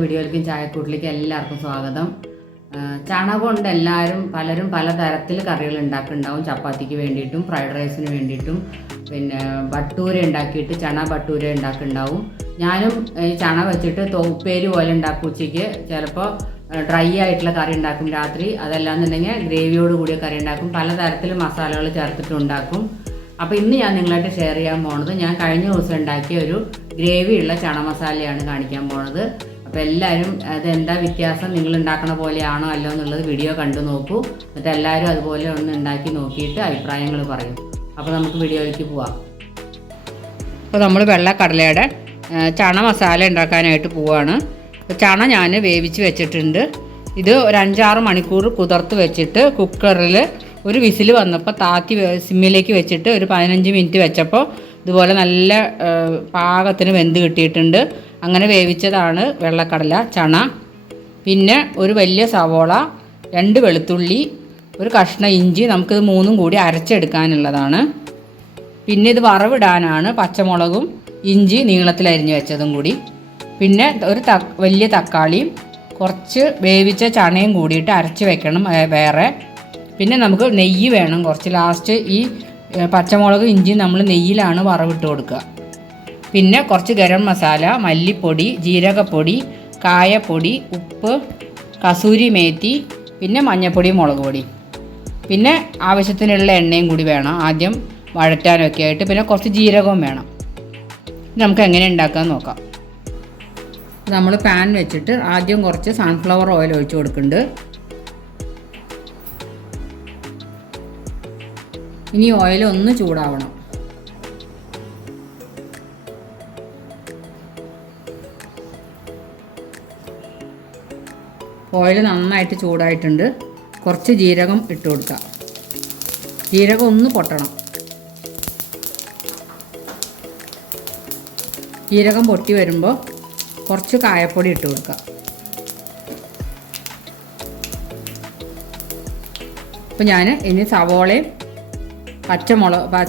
വീഡിയോയിലേക്കും ചായക്കൂട്ടിലേക്കും എല്ലാവർക്കും സ്വാഗതം. ചാണകം കൊണ്ട് പലരും പലതരത്തിൽ കറികൾ ഉണ്ടാക്കുന്നുണ്ടാവും. ചപ്പാത്തിക്ക് വേണ്ടിയിട്ടും ഫ്രൈഡ് റൈസിന് വേണ്ടിയിട്ടും പിന്നെ ബട്ടൂര ഉണ്ടാക്കിയിട്ട് ചണ ബട്ടൂര ഉണ്ടാക്കുന്നുണ്ടാവും. ഞാനും ഈ ചണ വെച്ചിട്ട് ഉപ്പേരി പോലെ ഉണ്ടാക്കും. ഉച്ചയ്ക്ക് ചിലപ്പോൾ ഡ്രൈ ആയിട്ടുള്ള കറി ഉണ്ടാക്കും രാത്രി. അതല്ലാന്നുണ്ടെങ്കിൽ ഗ്രേവിയോട് കൂടിയ കറി ഉണ്ടാക്കും. പലതരത്തിൽ മസാലകൾ ചേർത്തിട്ട് ഉണ്ടാക്കും. അപ്പോൾ ഇന്ന് ഞാൻ നിങ്ങളായിട്ട് ഷെയർ ചെയ്യാൻ പോണത് ഞാൻ കഴിഞ്ഞ ദിവസം ഉണ്ടാക്കിയ ഒരു ഗ്രേവിയുള്ള ചണ മസാലയാണ് കാണിക്കാൻ പോണത്. അപ്പോൾ എല്ലാവരും അതെന്താ വ്യത്യാസം, നിങ്ങൾ ഉണ്ടാക്കണ പോലെയാണോ അല്ലോ എന്നുള്ളത് വീഡിയോ കണ്ടു നോക്കൂ. എന്നിട്ട് എല്ലാവരും അതുപോലെ ഒന്ന് ഉണ്ടാക്കി നോക്കിയിട്ട് അഭിപ്രായങ്ങൾ പറയും. അപ്പോൾ നമുക്ക് വീഡിയോയിലേക്ക് പോവാം. അപ്പോൾ നമ്മൾ വെള്ളക്കടലയുടെ ചണ മസാല ഉണ്ടാക്കാനായിട്ട് പോവുകയാണ്. ചണ ഞാൻ വേവിച്ച് വെച്ചിട്ടുണ്ട്. ഇത് ഒരു 5-6 മണിക്കൂർ കുതിർത്ത് വെച്ചിട്ട് കുക്കറിൽ ഒരു വിസിൽ വന്നപ്പോൾ താത്തി സിമ്മിലേക്ക് വെച്ചിട്ട് ഒരു 15 മിനിറ്റ് വെച്ചപ്പോൾ ഇതുപോലെ നല്ല പാകത്തിന് വെന്ത് കിട്ടിയിട്ടുണ്ട്. അങ്ങനെ വേവിച്ചതാണ് വെള്ളക്കടല ചണ. പിന്നെ ഒരു വലിയ സവോള, 2 വെളുത്തുള്ളി, ഒരു കഷ്ണം ഇഞ്ചി, നമുക്കിത് 3ഉം കൂടി അരച്ചെടുക്കാനുള്ളതാണ്. പിന്നെ ഇത് വറവിടാനാണ് പച്ചമുളകും ഇഞ്ചി നീളത്തിലരിഞ്ഞ് വെച്ചതും കൂടി. പിന്നെ ഒരു വലിയ തക്കാളിയും കുറച്ച് വേവിച്ച ചണയും കൂടിയിട്ട് അരച്ച് വെക്കണം വേറെ. പിന്നെ നമുക്ക് നെയ്യ് വേണം കുറച്ച്. ലാസ്റ്റ് ഈ പച്ചമുളക് ഇഞ്ചി നമ്മൾ നെയ്യിലാണ് വറവിട്ട് കൊടുക്കുക. പിന്നെ കുറച്ച് ഗരം മസാല, മല്ലിപ്പൊടി, ജീരകപ്പൊടി, കായപ്പൊടി, ഉപ്പ്, കസൂരി മേത്തി, പിന്നെ മഞ്ഞൾപ്പൊടി, മുളക് പൊടി, പിന്നെ ആവശ്യത്തിനുള്ള എണ്ണയും കൂടി വേണം ആദ്യം വഴറ്റാനൊക്കെ ആയിട്ട്. പിന്നെ കുറച്ച് ജീരകവും വേണം. നമുക്ക് എങ്ങനെ ഉണ്ടാക്കാമെന്ന് നോക്കാം. നമ്മൾ പാൻ വെച്ചിട്ട് ആദ്യം കുറച്ച് സൺഫ്ലവർ ഓയിൽ ഒഴിച്ച് കൊടുക്കുന്നുണ്ട്. ഇനി ഓയിൽ ഒന്ന് ചൂടാവണം. ഓയിൽ നന്നായിട്ട് ചൂടായിട്ടുണ്ട്. കുറച്ച് ജീരകം ഇട്ട് കൊടുക്കാം. ജീരകം ഒന്ന് പൊട്ടണം. ജീരകം പൊട്ടി വരുമ്പോൾ കുറച്ച് കായപ്പൊടി ഇട്ട് കൊടുക്കാം. അപ്പോൾ ഞാൻ ഇനി സവോളയും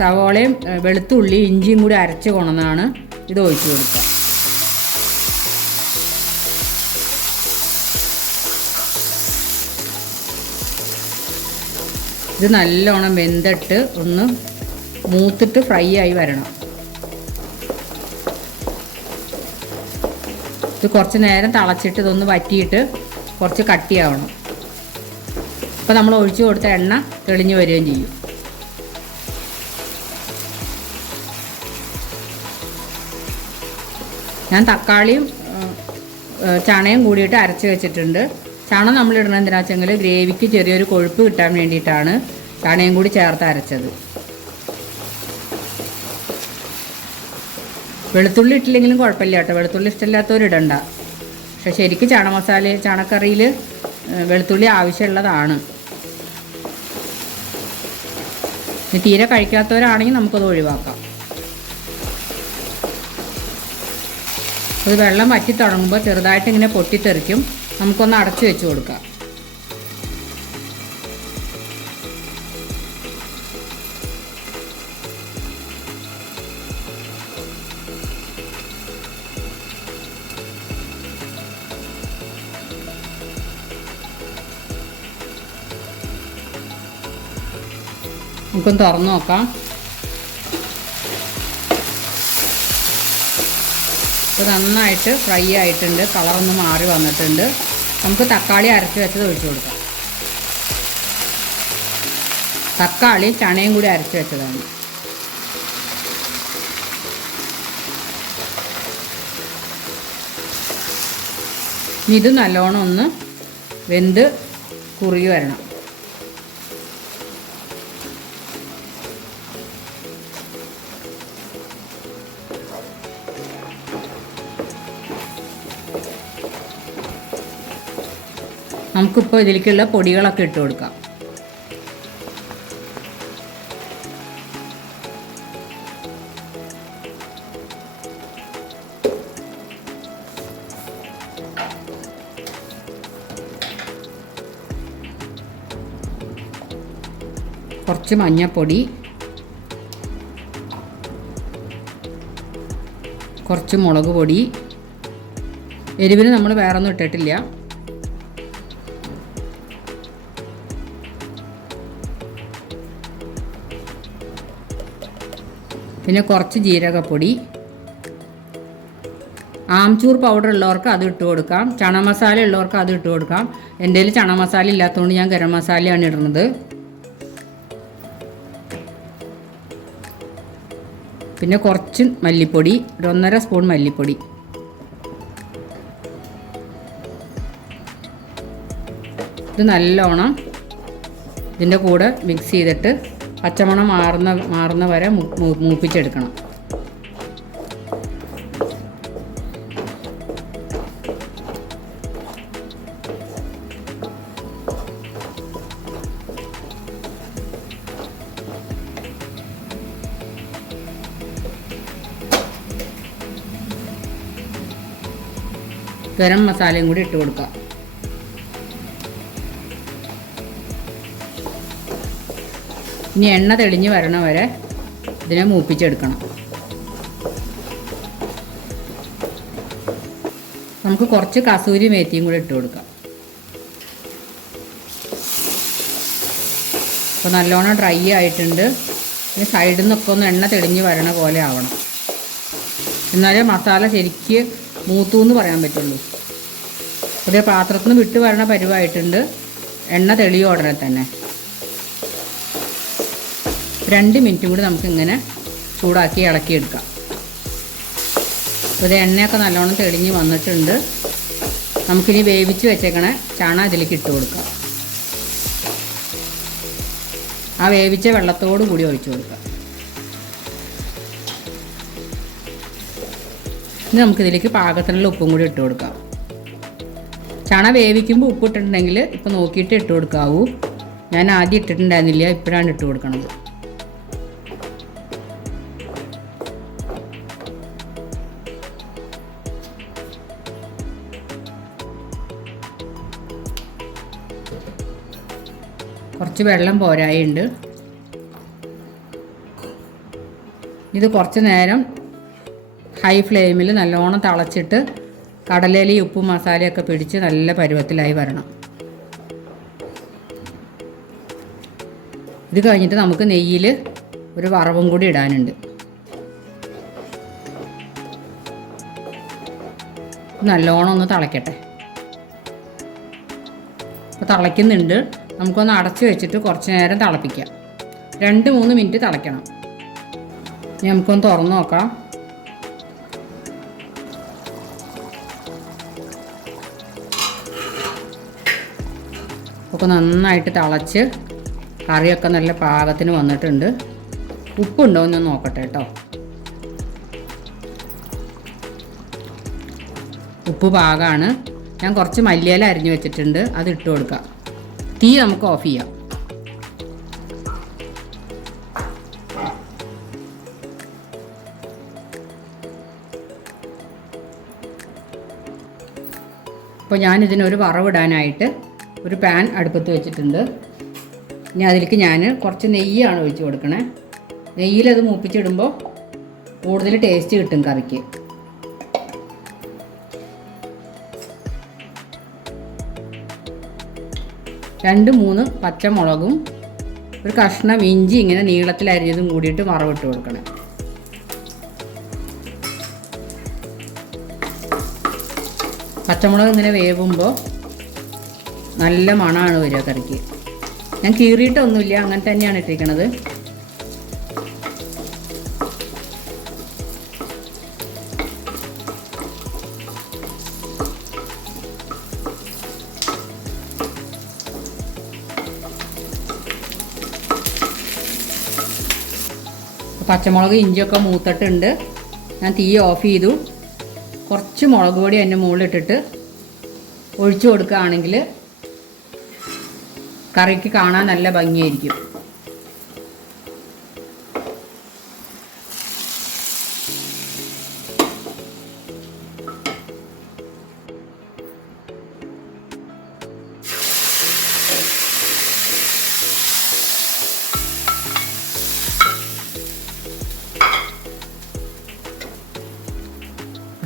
സവോളയും വെളുത്തുള്ളി ഇഞ്ചിയും കൂടി അരച്ച് കൊണ്ടുവന്നാണ് ഇത് ഒഴിച്ച് കൊടുക്കുക. ഇത് നല്ലോണം വെന്തിട്ട് ഒന്ന് മൂത്തിട്ട് ഫ്രൈ ആയി വരണം. ഇത് കുറച്ച് നേരം തിളച്ചിട്ട് ഇതൊന്ന് വറ്റിയിട്ട് കുറച്ച് കട്ടിയാവണം. അപ്പോൾ നമ്മൾ ഒഴിച്ച് കൊടുത്ത എണ്ണ തെളിഞ്ഞ് വരികയും ചെയ്യും. ഞാൻ തക്കാളിയും ചണയും കൂടിയിട്ട് അരച്ച് വെച്ചിട്ടുണ്ട്. ചണ നമ്മളിടണം എന്തിനാ വെച്ചെങ്കിൽ ഗ്രേവിക്ക് ചെറിയൊരു കൊഴുപ്പ് കിട്ടാൻ വേണ്ടിയിട്ടാണ് ചണയും കൂടി ചേർത്ത് അരച്ചത്. വെളുത്തുള്ളി ഇട്ടില്ലെങ്കിലും കുഴപ്പമില്ല കേട്ടോ. വെളുത്തുള്ളി ഇഷ്ടമില്ലാത്തവരിടണ്ട. പക്ഷെ ശരിക്കും ചണക്കറിയിൽ വെളുത്തുള്ളി ആവശ്യമുള്ളതാണ്. തീരെ കഴിക്കാത്തവരാണെങ്കിൽ നമുക്കത് ഒഴിവാക്കാം. അത് വെള്ളം വറ്റി തുടങ്ങുമ്പോൾ ചെറുതായിട്ട് ഇങ്ങനെ പൊട്ടിത്തെറിക്കും. നമുക്കൊന്ന് അടച്ചു വെച്ച് കൊടുക്കാം. നമുക്കൊന്ന് തുറന്നു നോക്കാം. ഇത് നന്നായിട്ട് ഫ്രൈ ആയിട്ടുണ്ട്. കളറൊന്ന് മാറി വന്നിട്ടുണ്ട്. നമുക്ക് തക്കാളി അരച്ച് വെച്ചത് ഒഴിച്ച് കൊടുക്കാം. തക്കാളി ചണയും കൂടി അരച്ച് വെച്ചതാണ്. ഇത് നല്ലോണം ഒന്ന് വെന്ത് കുറുകി വരണം. നമുക്കിപ്പോൾ ഇതിലേക്കുള്ള പൊടികളൊക്കെ ഇട്ട് കൊടുക്കാം. കുറച്ച് മഞ്ഞൾപ്പൊടി, കുറച്ച് മുളക് പൊടി, എരിവിന് നമ്മൾ വേറെ ഒന്നും ഇട്ടിട്ടില്ല. പിന്നെ കുറച്ച് ജീരകപ്പൊടി, ആംചൂർ പൗഡർ ഉള്ളവർക്ക് അത് ഇട്ട് കൊടുക്കാം, ചണ മസാല ഉള്ളവർക്ക് അത് ഇട്ട് കൊടുക്കാം. എൻ്റെ കയ്യിൽ ചണ മസാല ഇല്ലാത്തതുകൊണ്ട് ഞാൻ ഗരം മസാലയാണ് ഇടുന്നത്. പിന്നെ കുറച്ച് മല്ലിപ്പൊടി, 1.5 സ്പൂൺ മല്ലിപ്പൊടി. ഇത് നല്ലോണം ഇതിൻ്റെ കൂടെ മിക്സ് ചെയ്തിട്ട് പച്ചമണം മാറുന്ന വരെ മൂപ്പിച്ചെടുക്കണം. ഗരം മസാലയും കൂടി ഇട്ട് കൊടുക്കുക. ഇനി എണ്ണ തെളിഞ്ഞ് വരണ വരെ ഇതിനെ മൂപ്പിച്ചെടുക്കണം. നമുക്ക് കുറച്ച് കസൂരി മേത്തിയും കൂടി ഇട്ട് കൊടുക്കാം. അപ്പോൾ നല്ലോണം ഡ്രൈ ആയിട്ടുണ്ട്. ഇനി സൈഡിൽ നിന്നൊക്കെ ഒന്ന് എണ്ണ തെളിഞ്ഞ് വരണ പോലെ ആവണം. എന്നാലേ മസാല ശരിക്ക് മൂത്തു എന്ന് പറയാൻ പറ്റുള്ളൂ. ഒരു പാത്രത്തിൽ നിന്ന് വിട്ട് വരണ പരുവായിട്ടുണ്ട്. എണ്ണ തെളിയും ഉടനെ തന്നെ. 2 മിനിറ്റും കൂടി നമുക്കിങ്ങനെ ചൂടാക്കി ഇളക്കിയെടുക്കാം. അപ്പോൾ ഇത് എണ്ണയൊക്കെ നല്ലോണം തെളിഞ്ഞ് വന്നിട്ടുണ്ട്. നമുക്കിനി വേവിച്ച് വെച്ചേക്കണ ചണ ഇതിലേക്ക് ഇട്ട് കൊടുക്കാം. ആ വേവിച്ച വെള്ളത്തോടു കൂടി ഒഴിച്ചു കൊടുക്കാം. ഇനി നമുക്കിതിലേക്ക് പാകത്തിനുള്ള ഉപ്പും കൂടി ഇട്ട് കൊടുക്കാം. ചണ വേവിക്കുമ്പോൾ ഉപ്പിട്ടിട്ടുണ്ടെങ്കിൽ ഇപ്പോൾ നോക്കിയിട്ട് ഇട്ട് കൊടുക്കാവൂ. ഞാൻ ആദ്യം ഇട്ടിട്ടുണ്ടായിരുന്നില്ല, ഇപ്പോഴാണ് ഇട്ട് കൊടുക്കണത്. കുറച്ച് വെള്ളം പോരായുണ്ട്. ഇത് കുറച്ച് നേരം ഹൈ ഫ്ലെയിമിൽ നല്ലോണം തിളച്ചിട്ട് കടലയിലയും ഉപ്പും മസാലയൊക്കെ പിടിച്ച് നല്ല പരുവത്തിലായി വരണം. ഇത് കഴിഞ്ഞിട്ട് നമുക്ക് നെയ്യിൽ ഒരു വറവും കൂടി ഇടാനുണ്ട്. നല്ലോണം ഒന്ന് തിളയ്ക്കട്ടെ. അപ്പോൾ തിളയ്ക്കുന്നുണ്ട്. നമുക്കൊന്ന് അടച്ച് വെച്ചിട്ട് കുറച്ച് നേരം തിളപ്പിക്കാം. 2-3 മിനിറ്റ് തിളയ്ക്കണം. ഇനി നമുക്കൊന്ന് തുറന്ന് നോക്കാം. ഒക്കെ നന്നായിട്ട് തിളച്ച് കറിയൊക്കെ നല്ല പാകത്തിന് വന്നിട്ടുണ്ട്. ഉപ്പുണ്ടോ എന്ന് നോക്കട്ടെ കേട്ടോ. ഉപ്പ് പാകമാണ്. ഞാൻ കുറച്ച് മല്ലിയില അരിഞ്ഞ് വെച്ചിട്ടുണ്ട്, അത് ഇട്ട് കൊടുക്കാം. തീ നമുക്ക് ഓഫ് ചെയ്യാം. അപ്പോൾ ഞാനിതിനൊരു വറവിടാനായിട്ട് ഒരു പാൻ അടുപ്പത്ത് വെച്ചിട്ടുണ്ട്. ഇനി അതിലേക്ക് ഞാൻ കുറച്ച് നെയ്യാണ് ഒഴിച്ച് കൊടുക്കണേ. നെയ്യിലത് മൂപ്പിച്ചിടുമ്പോൾ കൂടുതൽ ടേസ്റ്റ് കിട്ടും കറിക്ക്. രണ്ട് 3 പച്ചമുളകും ഒരു കഷ്ണം ഇഞ്ചി ഇങ്ങനെ നീളത്തിലരിഞ്ഞതും കൂടിയിട്ട് വറവിട്ട് കൊടുക്കണം. പച്ചമുളക് ഇങ്ങനെ വേവുമ്പോൾ നല്ല മണമാണ് വരിക കറിക്ക്. ഞാൻ കീറിയിട്ടൊന്നുമില്ല, അങ്ങനെ തന്നെയാണ് ഇട്ടിരിക്കണത്. പച്ചമുളക് ഇഞ്ചിയൊക്കെ മൂത്തിട്ടുണ്ട്. ഞാൻ തീ ഓഫ് ചെയ്തു. കുറച്ച് മുളക് പൊടി അതിൻ്റെ മുകളിലിട്ടിട്ട് ഒഴിച്ചു കൊടുക്കുകയാണെങ്കിൽ കറിക്ക് കാണാൻ നല്ല ഭംഗിയായിരിക്കും.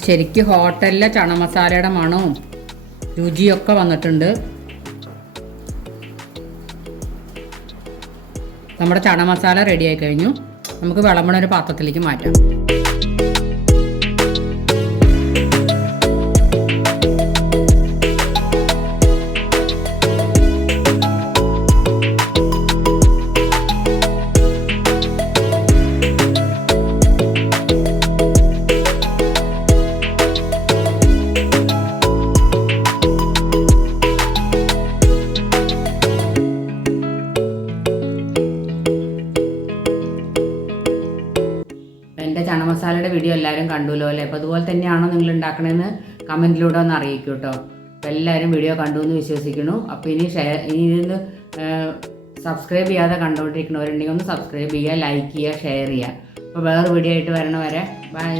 ശരിക്കും ഹോട്ടലിലെ ചണ മസാലയുടെ മണവും രുചിയൊക്കെ വന്നിട്ടുണ്ട്. നമ്മുടെ ചണ മസാല റെഡിയായി കഴിഞ്ഞു. നമുക്ക് വിളമ്പണ ഒരു പാത്രത്തിലേക്ക് മാറ്റാം. എൻ്റെ ചണ മസാലയുടെ വീഡിയോ എല്ലാവരും കണ്ടുല്ലോ അല്ലേ? അപ്പോൾ അതുപോലെ തന്നെയാണോ നിങ്ങൾ ഉണ്ടാക്കണമെന്ന് കമൻറ്റിലൂടെ ഒന്ന് അറിയിക്കും കേട്ടോ. അപ്പോൾ എല്ലാവരും വീഡിയോ കണ്ടു എന്ന് വിശ്വസിക്കുന്നു. അപ്പോൾ ഇനി ഇന്ന് സബ്സ്ക്രൈബ് ചെയ്യാതെ കണ്ടുകൊണ്ടിരിക്കുന്നവരുണ്ടെങ്കിൽ ഒന്ന് സബ്സ്ക്രൈബ് ചെയ്യുക, ലൈക്ക് ചെയ്യുക, ഷെയർ ചെയ്യുക. അപ്പോൾ വേറെ വീഡിയോ ആയിട്ട് വരണ വരെ ബൈ.